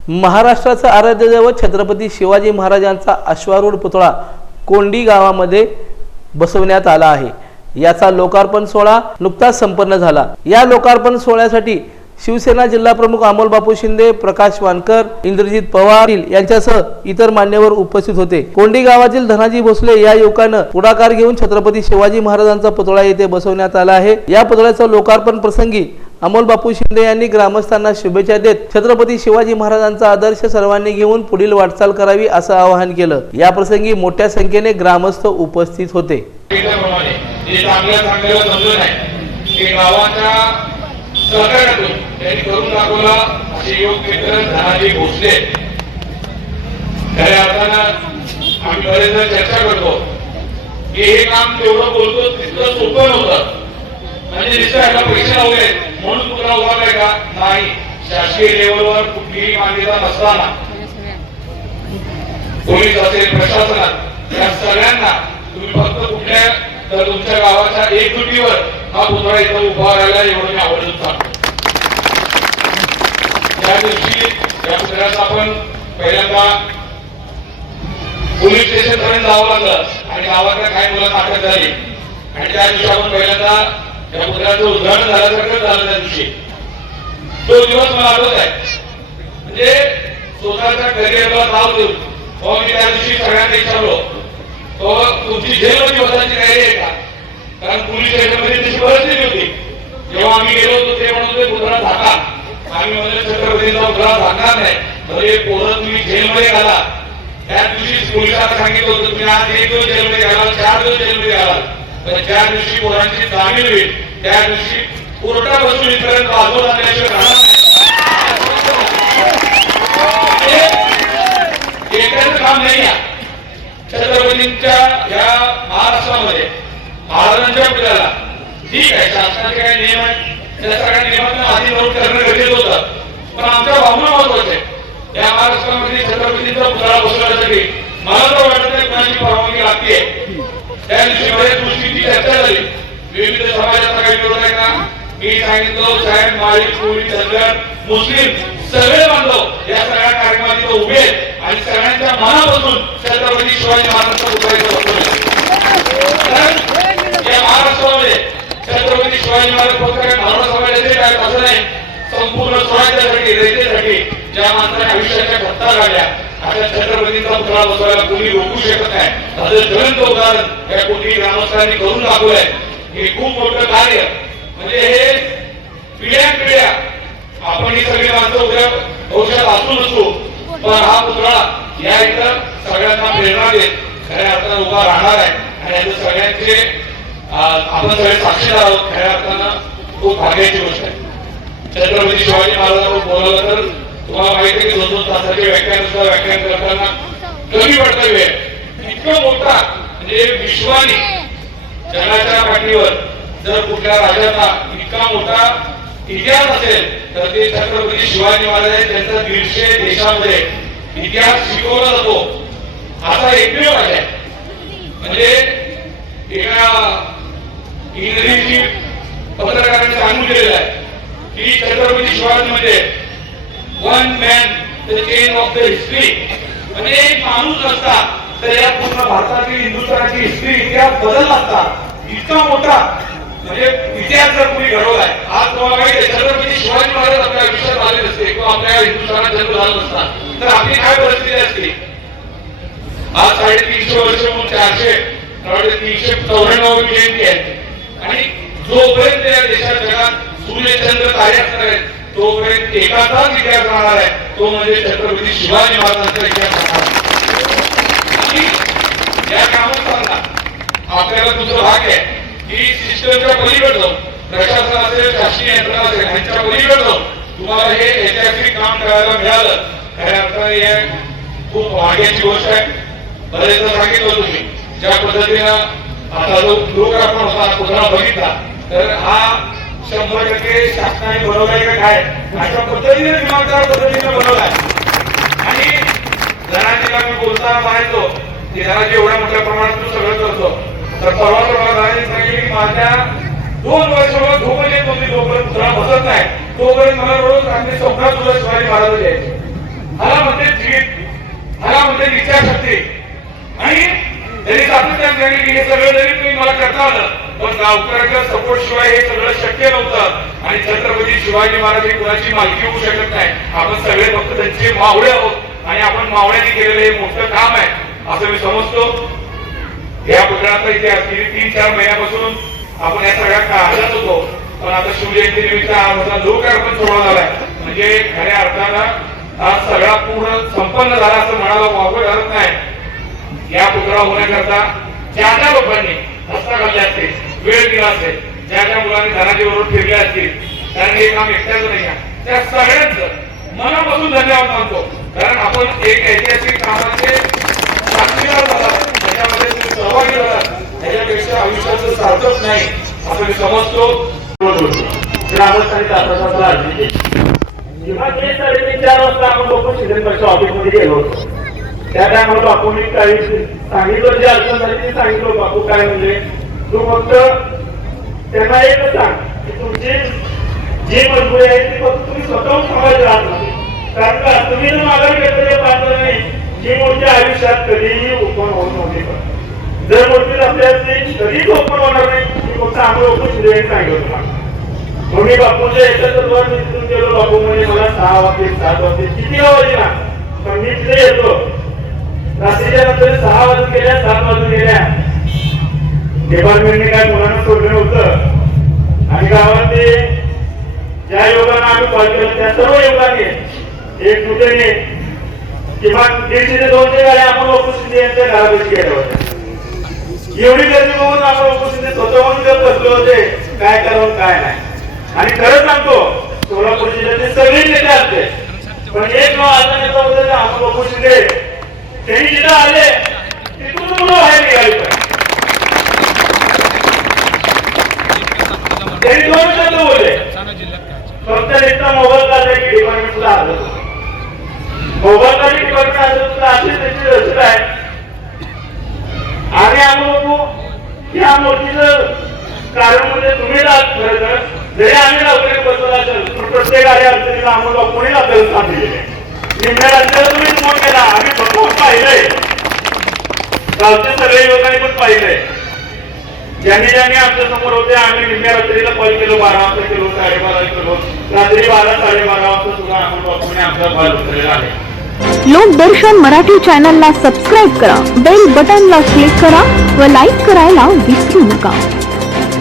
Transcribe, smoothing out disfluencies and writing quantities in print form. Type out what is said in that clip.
महाराष्ट्राचा आराध्य दैवत छत्रपती शिवाजी महाराजांचा अश्वारूढ पुतळा कोंडी गावामध्ये बसवण्यात आला आहे। याचा लोकार्पण सोहळा नुकताच संपन्न झाला। या लोकार्पण सोहळ्यासाठी शिवसेना जिल्हा प्रमुख अमोल बापू शिंदे, प्रकाश वानकर, इंद्रजित पवार यांच्यासह इतर मान्यवर उपस्थित होते। कोंडी गावातील धनाजी भोसले या युवकानं पुढाकार घेऊन छत्रपती शिवाजी महाराजांचा पुतळा येथे बसवण्यात आला आहे। या पुतळ्याच्या लोकार्पण प्रसंगी अमोल बापू शिंदे यांनी ग्रामस्थांना शुभेच्छा देत छत्रपती शिवाजी महाराजांचा आदर्श सर्वांनी घेऊन पुढील वाटचाल करावी असं आवाहन केलं। या प्रसंगी मोठ्या संख्येने ग्रामस्थ उपस्थित होते। चर्चा करतो की हे काम तेवढं बोलतो तितकं सोपं नव्हतं, म्हणजे निश्चयाला पैसे लावले म्हणून तुला उभारलाय का? नाही, शासकीय लेवलवर कुठलीही मान्यता नसताना पोलीस असेल, प्रशासनात या सगळ्यांना तुम्ही फक्त कुठल्या तर तुमच्या गावाच्या एकजुटीवर हा पुतळा इथं उभा राहिला एवढं मी आवर्जून सांगतो। त्या दिवशी या पुतळ्याचा आपण पहिल्यांदा पोलीस स्टेशन पर्यंत जावं लागलं आणि गावातल्या काही मुलांना अटक झाली आणि त्या दिवशी आपण पहिल्यांदा या पुतळ्याचं उद्घाटन झाल्यासारखं झालं। त्या दिवशी तो दिवस मला आठवत आहे, म्हणजे स्वतःच्या करिअरला नाव देऊन मी त्या दिवशी सगळ्यांना विचारलो तो तुमची जेलमध्ये बसायची तयारी आहे का? कारण पोलीस स्टेशनमध्ये तशी परिस्थिती होती। जेव्हा आम्ही गेलो होतो ते म्हणत होते पुतळा झाका, आम्ही म्हणजे छत्रपतींचा पुतळा झाकणार नाही, म्हणजे पोरं तुम्ही जेलमध्ये घाला। त्या दिवशी पोलिसांना सांगितलं होतं तुम्ही आज 1 दिवस जेलमध्ये घालाल, 4 दिवस जेलमध्ये घालाल, पण ज्या दिवशी पोरांची जामीन होईल त्या दिवशी कोर्टात बसून इथपर्यंत वाजवून आणल्याशिवाय राहणार नाही। एकाच काम नाही आहे छत्रपतींच्या या महाराष्ट्रामध्ये महाराजांच्या पुतळ्याला। ठीक आहे, शासनाचे काही नियम आहेत, त्या सगळ्या नियमांना आधी नोट करणं गरजेचं होतं, पण आमच्या भावना महत्वाच्या आहेत। या महाराष्ट्रामध्ये छत्रपतींचा पुतळा बसवण्यासाठी मला तर वाटत नाही कोणाची परवानगी लागते। त्या दिवशी बऱ्याच गोष्टींची चर्चा झाली, विविध समाजाचा काही विरोध आहे का? मी सांगितलं साहेब, माळी, कोळी, धनगर, मुस्लिम सगळे बांधव या सगळ्या कार्यक्रमात इथं उभे आहेत आणि सगळ्यांच्या मनापासून छत्रपती शिवाजी महाराजांचा पुतळा इथं बसवला। या महाराष्ट्रामध्ये छत्रपती शिवाजी महाराज फक्त काय महाराज समाजाचे काय असं नाही, संपूर्ण स्वराज्यासाठी, रयतेसाठी ज्या माणसाने आयुष्याच्या धत्ता काढल्या अशा छत्रपतींचा पुतळा बसवायला कोणी रोखू शकत नाही। असं ज्वलंत उदाहरण या कोटी ग्रामस्थांनी करून दाखवलंय। हे खूप मोठं कार्य, म्हणजे हे पिढ्यानपिढ्या आपण ही सगळी माणसं उद्या भविष्यात असू नसू, पण हा पुतळा या इथं सगळ्यांना प्रेरणा देत खऱ्या अर्थानं उभा राहणार आहे आणि याचं सगळ्यांचे आपण सगळे साक्षीदार आहोत। खऱ्या अर्थानं खूप भाग्याची गोष्ट आहे। छत्रपती शिवाजी महाराजांवर बोलवलं तर तुम्हाला माहिती आहे की 2-2 तासाचे व्याख्यान करताना कमी पडतं वेळ। इतकं मोठा म्हणजे विश्वाने जगाच्या पाठीवर जर कुठल्या राजाचा इतका मोठा इतिहास असेल तर ते छत्रपती शिवाजी महाराज आहेत। त्यांचा 150 देशामध्ये इतिहास शिकवला जातो असा एकमेव आहे। म्हणजे एका इंग्रजी पत्रकाराने सांगून दिलेलं आहे की छत्रपती शिवाजी म्हणजे one man the chain of the history, म्हणजे एक माणूस असता तर या पूर्ण भारतातील हिंदुस्थानाची हिस्ट्री इतिहास बदलला असता। इतका मोठा म्हणजे इतिहास जर कोणी घडवलाय, आज तुम्हाला माहिती आहे छत्रपती शिवाजी महाराज आपल्या आयुष्यात आले नसते किंवा आपल्या हिंदुस्थानात जन्म झाला नसता तर आपली काय परिस्थिती असते? आज 350 वर्ष म्हणून 394 जयंती आहे आणि जोपर्यंत या देशात जगात सूर्यचंद्र तारे असणार आहेत तोपर्यंत एकाचाच इतिहास राहणार आहे, तो म्हणजे छत्रपती शिवाजी महाराजांचा इतिहास राहणार। या ग्रामस्थांना आपल्याला दुसरं भाग आहे की सिस्टमच्या पलीकडं प्रशासन असेल, शासकीय यंत्रणा असेल, यांच्या पलीकडं तुम्हाला हे ऐतिहासिक काम करायला मिळालं। खऱ्या अर्थाने हे खूप भाग्याची गोष्ट आहे। बरेचदा सांगितलं तुम्ही ज्या पद्धतीनं आता जो लोकार्पण होता पुतळा बघितला तर हा 100% शासनाने बनवलाय का काय अशा पद्धतीने दिमागदार पद्धतीने बनवलाय। असताना म्हणायचो की धनाजी एवढ्या मोठ्या प्रमाणात तू सगळं करतो, तर परवा मला धनाजी सांगितले की माझ्या 2 वर्षावर झोपले तुम्ही जोपर्यंत पुतळा बसत नाही तोपर्यंत मला रोज रात्री स्वप्नात तुला शिवाजी महाराज द्यायचे. हाला म्हणते जीत, हाला म्हणते इच्छाशक्ती. आणि त्यांनी सातत्याने सांगितले की हे सगळं जरी तुम्ही मला करता आलं पण गावकऱ्यांच्या सपोर्ट शिवाय हे सगळं शक्य नव्हतं. आणि छत्रपती शिवाजी महाराज ही कुणाची मालकी होऊ शकत नाही, आपण सगळे फक्त त्यांचे मावळे आहोत आणि आपण मावळ्यांनी केलेलं हे मोठं काम आहे असं मी समजतो. या पुतळ्याचा इतिहास गेली 3-4 महिन्यापासून आपण या सगळ्या काळात होतो, पण आता शिवजयंती निमित्त हा लोकार्पण सोहळा झालाय. म्हणजे खऱ्या अर्थानं हा सगळा पूर्ण संपन्न झाला असं म्हणायला वापर करत नाही. या पुतळा होण्याकरता ज्या ज्या लोकांनी हस्ता घालले असते, वेळ दिला असेल, ज्या ज्या मुलांनी धनाजी बरोबर फिरले असतील, कारण हे काम एकट्याच नाही आहे, त्या सगळ्यांचं मनापासून धन्यवाद मानतो. कारण आपण एक ऐतिहासिक कामाचे साक्षीदार झाला, त्याच्यामध्ये तुम्ही सहभागी झाला, त्याच्यापेक्षा आयुष्याचं सार्थक नाही असं मी समजतो. ग्रामस्थांनी किंवा 3-4 वाजता आपण लोक शिक्षण ऑफिसमध्ये गेलो होतो. त्या टायमाला बापूंनी काही सांगितलं, जे अडचण झाली ते सांगितलं. बापू काय म्हणजे तू फक्त त्यांना एकच सांग की तुमची जी मजबुरी आहे ती फक्त तुम्ही स्वतःहून समाज राहत नाही. कारण का तुम्ही जर माघारी घेतलेले पाहिजे नाही, ही मूर्ती आयुष्यात कधीही ओपन होत नव्हती. पण जर मूर्ती आपल्याची कधीच ओपन होणार नाही, ही फक्त आम्ही लोक शिवाय सांगितलं. मग मी बापूच्या याच्यातच वर निघून गेलो. बापू म्हणजे मला 6 वाजता 7 वाजता किती वाजली ना, पण मी तिथे येतो. रात्रीच्या नंतर 6 वाजून गेल्या 7 वाजून गेल्या. डिपार्टमेंटने काय मुलांना सोडलं नव्हतं आणि गावात ज्या योगाने आम्ही कॉल केला त्या सर्व योगाने एक दुसऱ्याने किमान 150 ते 200 गाड्या आपण उपस्थिती यांच्या घरापाशी गेल्या होत्या. एवढी गर्दी बघून आपण उपस्थिती स्वतःहून जर बसले होते काय करावं काय नाही. आणि खरं सांगतो सोलापूर जिल्ह्याचे सगळे नेते असते, पण एक असा नेता होता आपण उपस्थिती त्यांनी जिथं आले तिथून मुलं बाहेर निघाली. त्यांनी 2 शब्द बोलले, फक्त नुसता मोबाईल काढला की डिपार्टमेंटला आलं. मोबाईल काढली डिपार्टमेंट आलं अशी त्याची रचना आहे. आणि आम्ही लोक या मूर्तीचं कारण म्हणजे तुम्ही खरं तर जरी आम्ही लवकर बसवलं असेल प्रत्येक आल्या अडचणीला आम्हाला कोणी आपल्याला साथ दिलेली आहे. निम्म्या राज्याला तुम्ही फोन केला, आम्ही स्वतः पाहिलंय, गावचे सगळे लोकांनी पण पाहिलंय. ज्यांनी ज्यांनी आमच्या समोर होते आम्ही निम्म्या रात्रीला कॉल केलो, 12 वाजता केलो, 12:30 केलो, रात्री 12-12:30 वाजता सुद्धा आपण बापूने आमचा कॉल उचललेला आहे. लोकदर्शन मराठी चॅनलला सबस्क्राईब करा, बेल बटनला क्लिक करा व लाईक करायला विसरू नका.